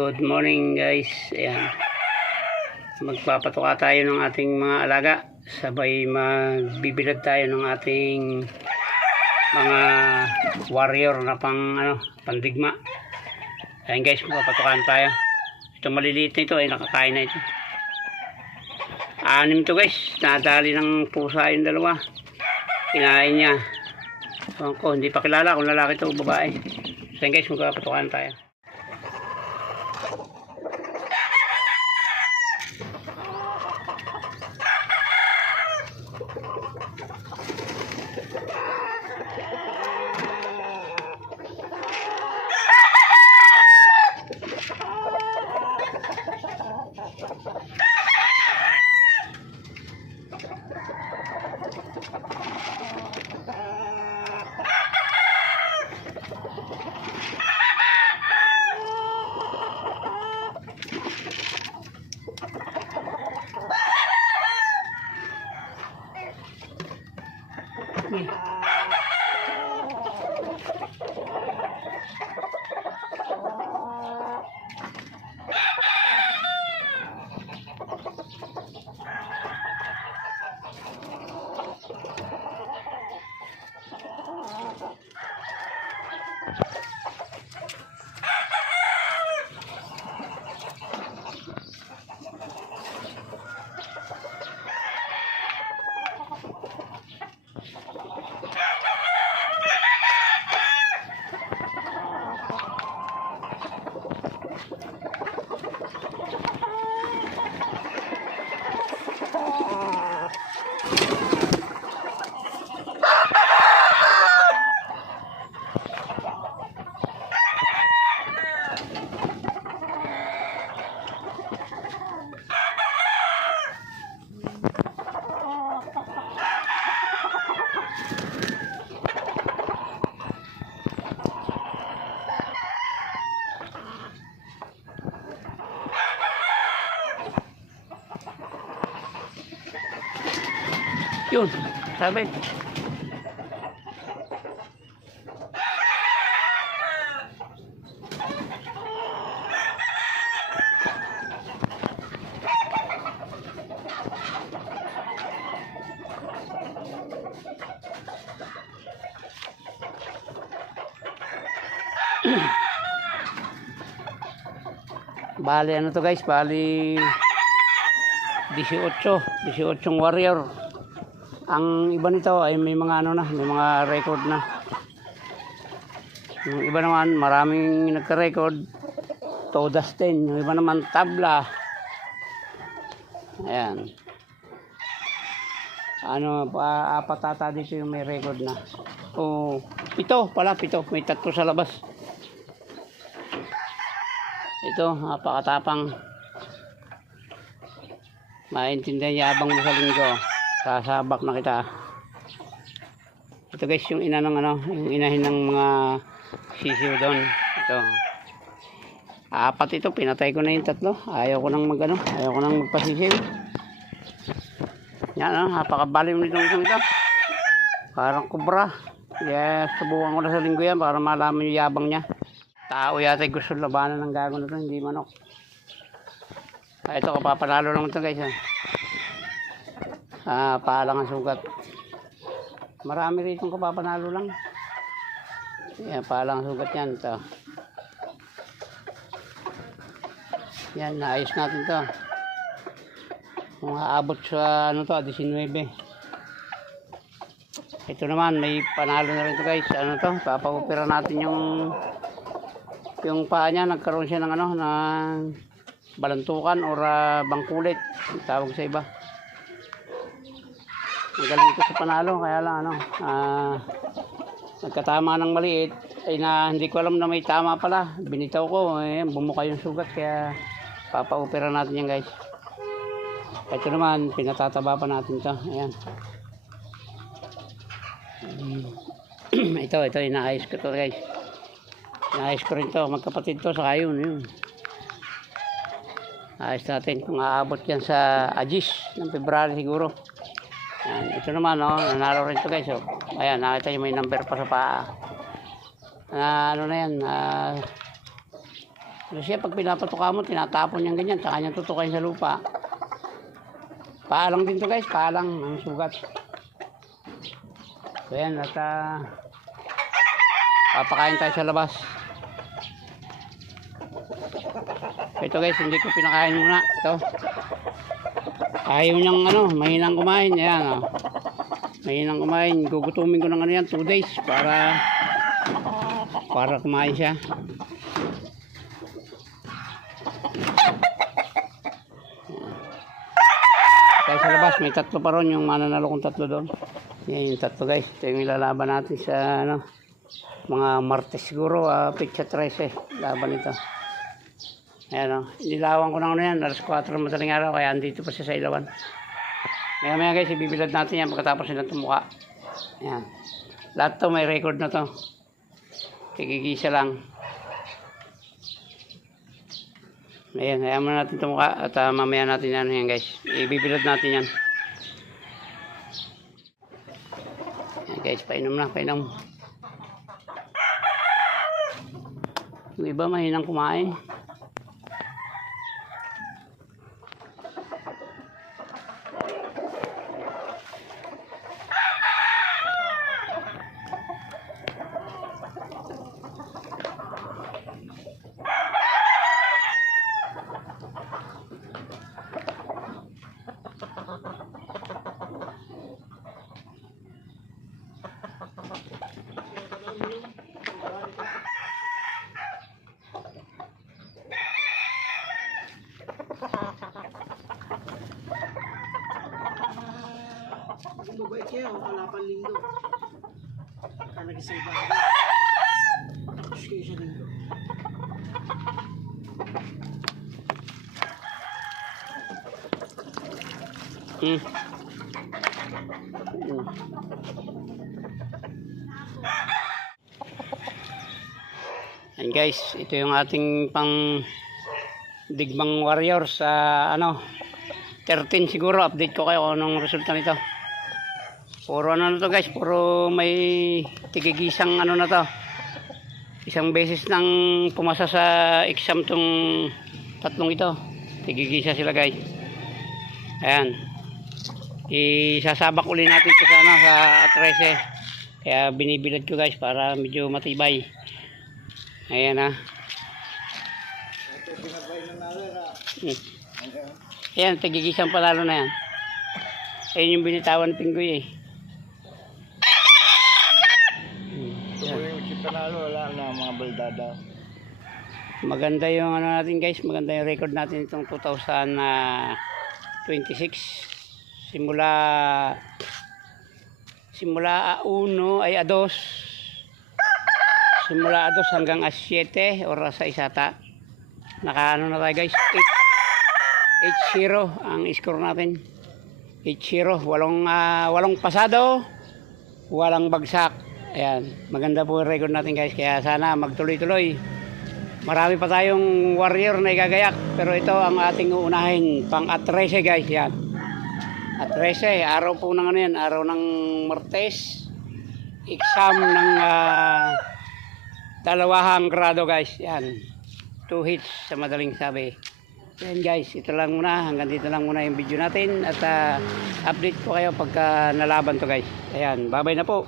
Good morning guys. Ayan. Magpapatuka tayo ng ating mga alaga. Sabay magbibilad tayo ng ating mga warrior na pandigma. Ayan guys, magpapatukaan tayo. Ito maliliit na ito ay nakakain na ito. 6 to guys. Nadali ng pusa yung dalawa. Kinain niya. So, hindi pa kilala kung lalaki ito o babae. Ayan guys, magpapatukaan tayo. Yun, sabi. Bali ano to guys, bali 18 warrior. Ang iba nito ay may mga may mga record na. Yung iba naman maraming nagka-record, todas din. Yung iba naman tabla. Ayan. Apatata dito yung may record na. O, 7 pala, 7. May 3 sa labas. Ito, napakatapang. Maintindihan niya abang mo sa linggo. Sasabak na kita. Ito guys, yung ina ng yung inahin ng mga sisiw doon. Ito. 4 ito, pinatay ko na yung 3. Ayaw ko nang ayaw ko nang magpasisiw. Yan napakabaliw nitong isang ito. Parang kubra. Yes, subukan ko na sa linggo yan para malaman yung yabang niya. Tao yata gusto labanan ng gago na ito, hindi manok. Ito, kapapanalo naman ito guys. Paalang ang sugat. Marami rito kapapanalo lang. Yan, paalang ang sugat yan. Ito. Yan, naayos natin ito. Kung aabot sa 19. Ito naman, may panalo na rin ito guys. Papaupira natin yung paa niya. Nagkaroon siya ng ng balantukan or bangkulit. Tawag sa iba. Magaling ito sa panalo, kaya lang nagkatama ng maliit ay hindi ko alam na may tama pala. Binitaw ko, bumuka yung sugat, kaya papaupira natin yan guys. Ito naman, pinatataba pa natin ito. Ayan. Ito, inaayos ko ito guys. Inaayos ko rin ito, magkapatid ito, saka yun. Ayos natin kung aabot yan sa Agis ng February siguro. Ayan, ito naman nanalo rin ito guys. Ayan, nakita nyo may number pa sa paa. Na yan, Kasi pag pinapatuka mo, tinatapon niyang ganyan, saka niyang tutukayin sa lupa. Paalang din to guys, paalang ang sugat. So yan, at papakain tayo sa labas. Ito guys, hindi ko pinakain muna. Ito. Ayaw niyang mahinang kumain. Ayan, mahinang kumain. Gugutumin ko ng yan, 2 days para kumain siya. Tayo sa labas, may 3 pa ron, yung mananalo kong 3 doon. Yan yung 3 guys. Ito yung ilalaban natin sa mga Martes siguro, Pitsa 13 laban ito. Ayan, nilawan ko na yan, alas 4 madaling araw, kaya andito pa siya sa ilawan. Maya maya guys, ibibilad natin yan pagkatapos nilang tumuka. Ayan, lahat to may record na to, tigigisa lang. Ayan, hayaan muna natin tumuka at mamaya natin yan guys, ibibilad natin yan. Ayan guys, painom na, painom. Yung iba mahinang kumain. Mabait kaya o kalapan linggo. Kaya nag-isang bago. Tapos kayo sa linggo. And guys, ito yung ating pang digmang warrior sa 13 siguro. Update ko kayo kung anong resulta nito. Puro na to guys, puro may tigigisang na to. Isang beses nang pumasa sa exam tong 3 ito. Tigigisa sila guys. Ayan. Isasabak uli natin ito sa 13. Kaya binibilad ko guys para medyo matibay. Ayan Ayan, tigigisang palalo na yan. Ayan yung binitawan pinggoy Panalo wala na mga baldada. Maganda yung natin guys, maganda yung record natin itong 2026. Simula 1 ay 2. Simula 2 hanggang 7 or sa isata. Nakaano na tayo guys, 8-0 ang score natin. 8-0, walong pasado, walang bagsak. Ayan, maganda po yung record natin guys, kaya sana magtuloy-tuloy. Marami pa tayong warrior na igagayak, pero ito ang ating uunahin, pang at-13 guys. Yan, at-13, araw po ng yan, araw ng Martes, exam ng 2 grado guys. Yan, 2 hits sa madaling sabi. Yan guys, ito lang muna, hanggang dito lang muna yung video natin, at update ko kayo pagka nalaban to guys. Ayan, bye bye na po.